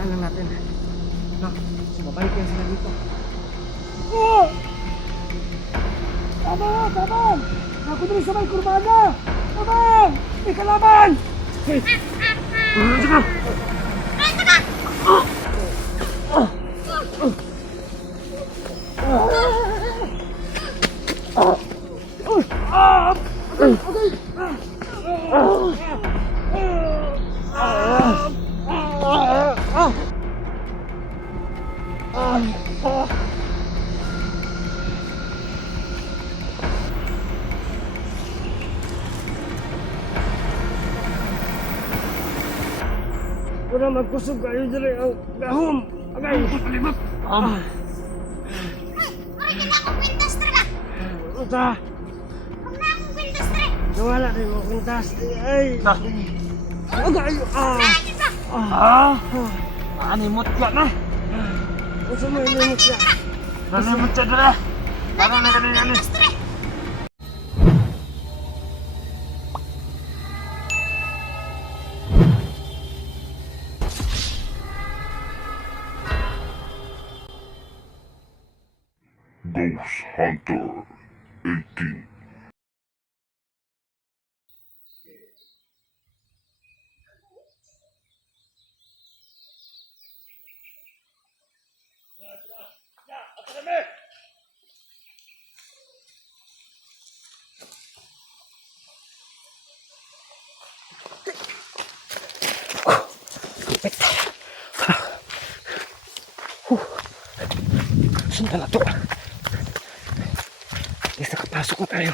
hayaan lang natin. No, sumabalik yan sila dito. Oh! Tabang! Ako din sa may kurbana! Tabang! May kalaban! Sige! Wala magkusog kayo diri ang gahom. Agay. Palimot. Ay, akong kwintas talaga. Uta. Huwag na akong kwintas talaga. Nawala rin mo kwintas. Ay. Agay. Saan ba? Animot ka na. Usa mo inimot siya. Animot ka na. Parang na kanina ni. Kwintas talaga. Ghost Hunter 18. Sundan na to. Yes, nakapasok na tayo.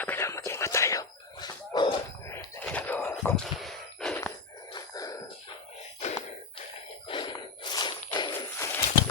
Kailangan mag-ingat tayo. Sa ginagawa ko.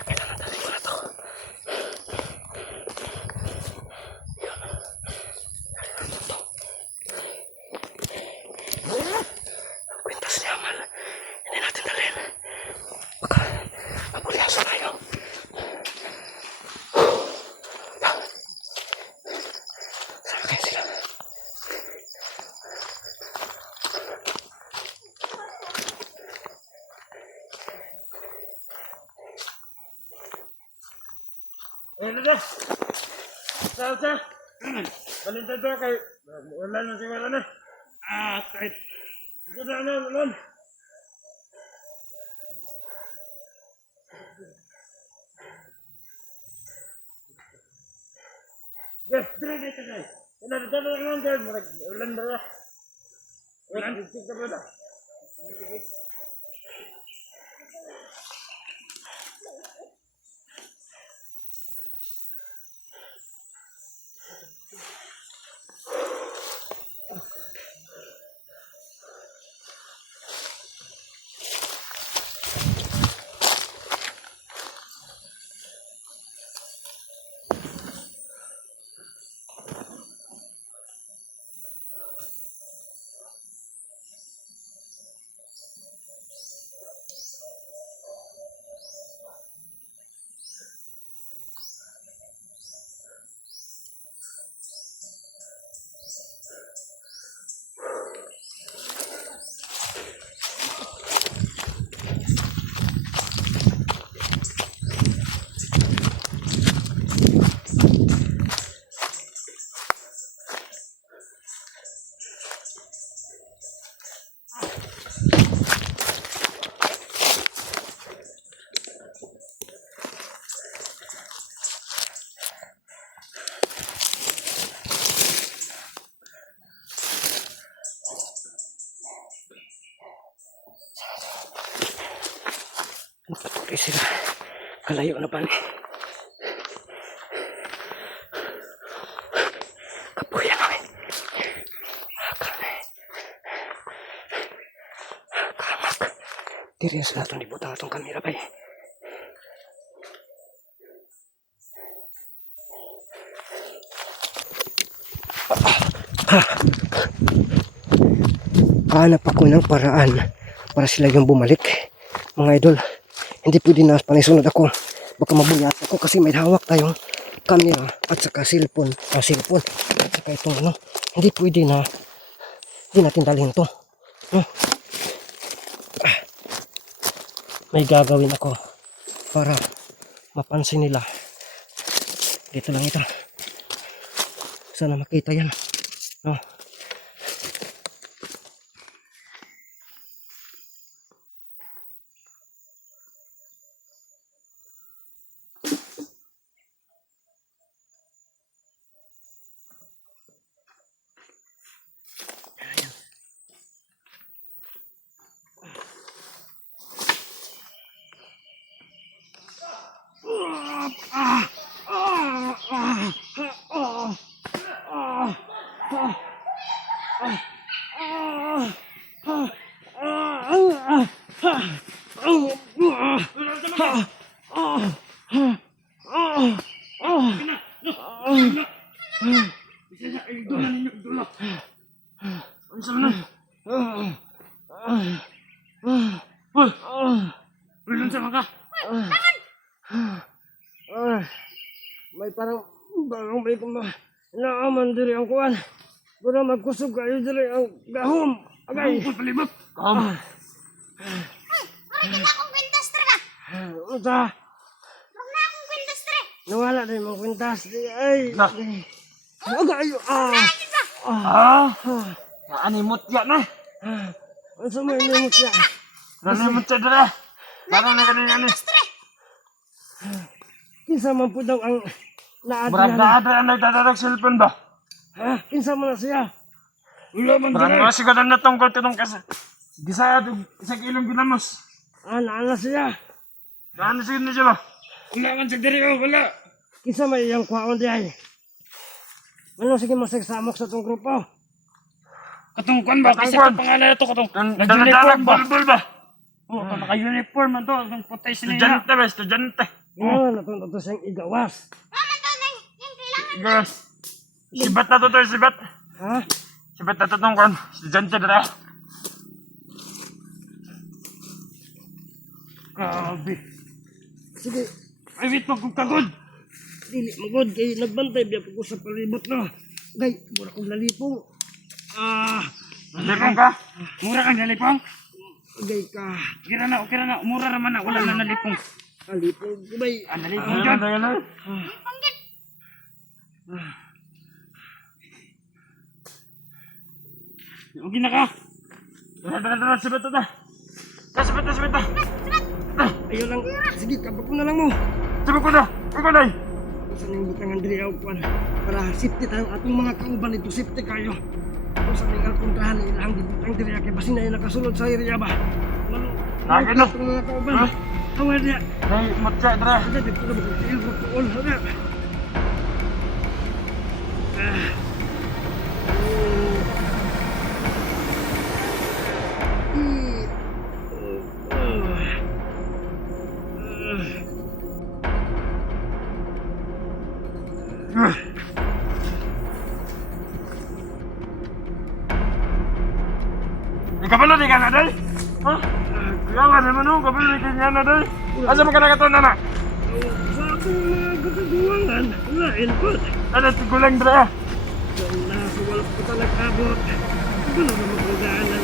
Kailangan tayo ko na to. Yun. Kailangan to. Kwintas niya, Amal. Hindi natin dalhin. Baka mabulyaso tayo. Saan kaya sila? Eh, na. Sa. Balintad ba kay wala na si wala na. Kahit. Ito na naman. Yes, dire. Dala lang dyan. Ulan ba? Ulan. Tignan mo na. Patuloy sila. Kalayo na pa ni. Kapuya na eh. Kamak. Diri sa itong libutang itong kamera ba eh. Hanap ako ng paraan para sila yung bumalik. Mga idol, hindi pwede na panisunod ako. Baka mabuyat ako kasi may hawak tayong camera at saka cellphone. Cellphone at saka itong ano. Hindi pwede na hindi natin dalhin to. May gagawin ako para mapansin nila. Dito lang ito. Sana makita yan. May parang may naaman diri ang kuwan. Guna magkusog kayo diri ang gahom. Agay. Palibot. Ay, di ba akong kwintas talaga? Unsa? Huwag na akong kwintas talaga. Nawala din mong kwintas. Ay. Agay. Animot ya na. Unsa mo inimot siya? Animot siya dala. Parang na kanina ni. Kinsa man po daw ang naadyan. Berada ang nagdadalag cellphone ba? Ha? Kinsa man na siya? Wala man dala. Parang siguro na tungkol tinong kasi. Gisaya sa ilong ginamos. Naala siya. Ano siguro na siya ba? Wala man sa diri oh, wala. Kinsa may iyang kwaon di ay. Ano sige masagsamok sa itong grupo? Katungkuan ba? Kasi ang pangalan na ito katong nag-uniform ba? Bulbul ba? Oh, naka-uniform man to, ang putay sila. Estudyante ba? Estudyante. Oo, natunod to siyang igawas. Naman daw na yung kailangan. Guys. Sibat na to to, sibat. Ha? Sibat na to tong kwan. Estudyante dala. Grabe. Sige, Ay, wait, magkagod. dili magod kay nagbantay biya ko sa palibot no. Gay, mura kong nalipong. Nalipong ka? Mura kang nalipong. Gay ka. Okay na na. Mura naman na, wala na nalipong. Nalipong gubay. Nalipong dyan. Okay na ka. Dala, sibat na. Sibat na. Ayun lang. Sige, kabak mo na lang mo. Sibat ko na. Ikaw na. Saan yung butangan diri ako kwan. Para safety tayo atong mga kauban ito safety kayo. Kung saan yung alpuntahan ilang dibutang diri kay basin na yung nakasulod sa area ba. Lagi no. Atong mga kauban. Ha? Awal dia. Nay, matya dala. Ada di pula betul betul ada. Kabalo di ka na day? Ha? Kawan naman no, kabalo di ka na day. Asa mo ka nakataon na na? Sa akong mga katuduangan, lain po. Ano, tigulang dala. Nasa wala ko pa nag-abot. Ito na magpagdaanan.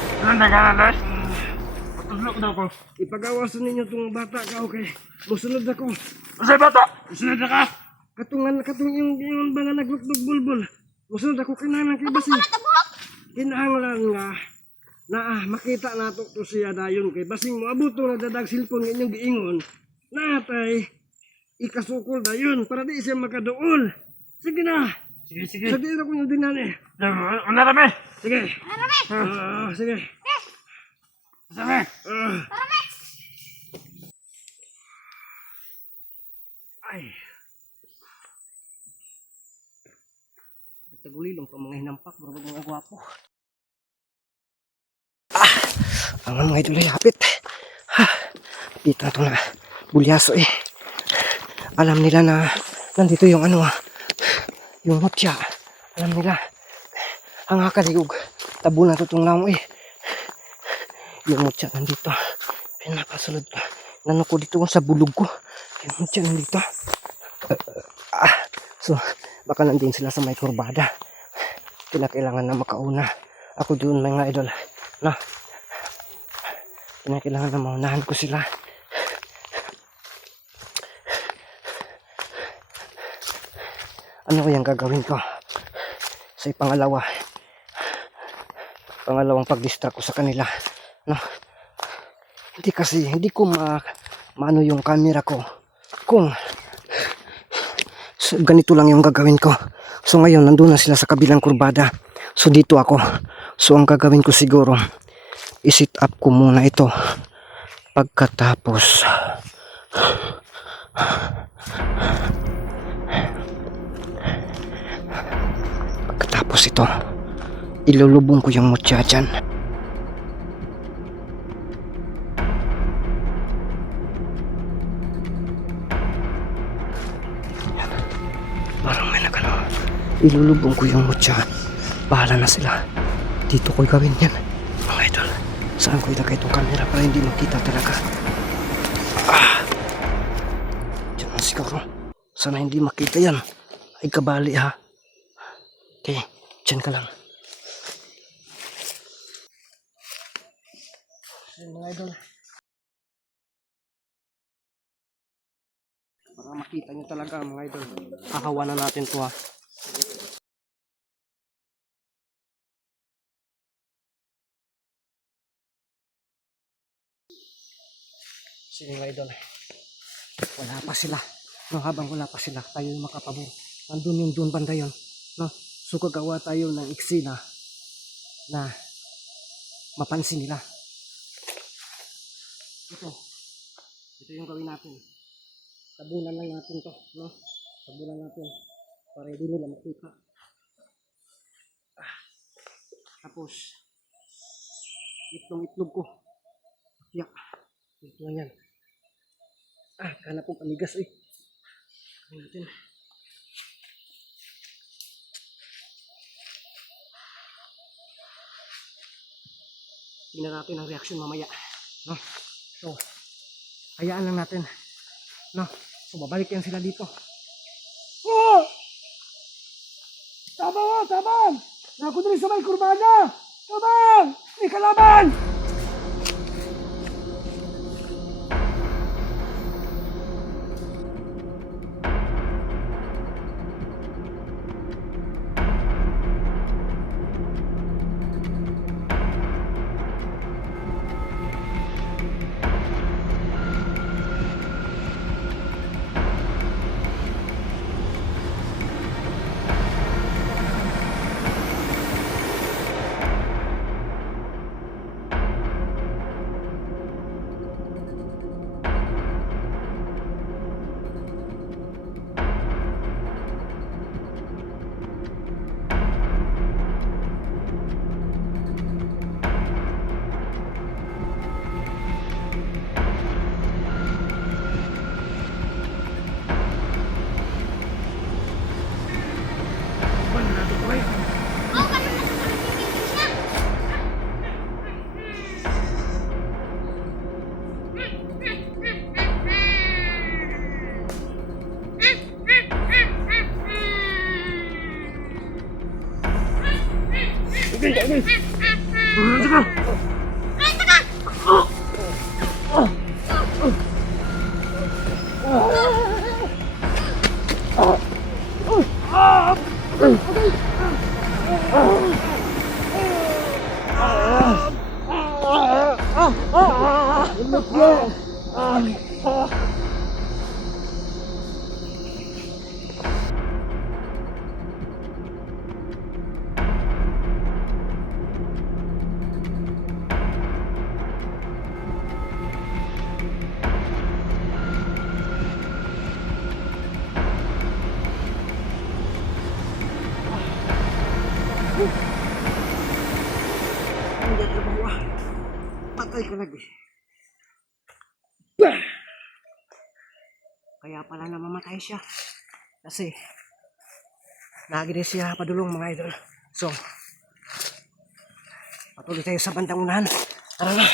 Ano na ka na day? Patulog daw ko. Ipagawasan ninyo itong bata ka, okay? Musunod ako. Usay bata. Sunod na ka. Katung yung ba nga naglukdog bulbul. Musunod ako kinanan kay Basi. Kinahanglan nga na makita nato to siya dayon kay basing moabot to nagdadag cellphone nga inyong giingon. Natay ikasukol dayon para di siya makaduol. Sige na. Sige. Sa dira ko yung dinani. Ano rame? Sige. Sige. Sabi. Ay. Tagulilong pa mga hinampak, marabag mga gwapo. Ang mga idol ay hapit. Dito na ito na bulyaso eh. Alam nila na nandito yung yung mutya. Alam nila. Ang akaligog. Tabo na ito itong laong eh. Yung mutya nandito. Pinapasunod pa. Nano ko dito sa bulog ko. Yung mutya nandito. So, baka nandun sila sa may kurbada. Kailangan na makauna. Ako doon mga idol. No? Kailangan na maunahan ko sila. Ano yung gagawin ko? Sa pangalawang pag-distract ko sa kanila. No? Hindi ko maano yung camera ko. Kung so, ganito lang yung gagawin ko. So ngayon, nandun na sila sa kabilang kurbada. So dito ako. So ang gagawin ko siguro, i-sit up ko muna ito. Pagkatapos ito, ilulubong ko yung mutya dyan. Parang may ilulubong ko yung mutya. Bahala na sila. Dito ko gawin yan. Mga idol, saan ko ilagay itong camera para hindi makita talaga? Diyan na siguro. Sana hindi makita yan. Ay kabali ha. Okay, dyan ka lang. Ayun mga idol. Para makita nyo talaga mga idol. Hahawanan natin to ha. Sige mga idol. Wala pa sila. No, habang wala pa sila, tayo yung makapabor. Nandun yung doon banda yun. No? So gagawa tayo ng eksena na mapansin nila. Ito yung gawin natin. Tabunan lang natin to, no? Tabunan natin para hindi nila makita. Tapos itlog ko. Yak. Ito lang yan. Kana po pamigas eh. Gawin natin. Tingnan natin ang reaksyon mamaya. No? So, hayaan lang natin. No? So, babalik yan sila dito. Oh! Tabang! Tabang! Naku din sa may kurbada! Tabang! May kalaban! Patay ka lagi. Bah! Kaya pala namamatay siya. Kasi, lagi din siya padulong mga idol. So, patuloy tayo sa bandang unahan. Tara na.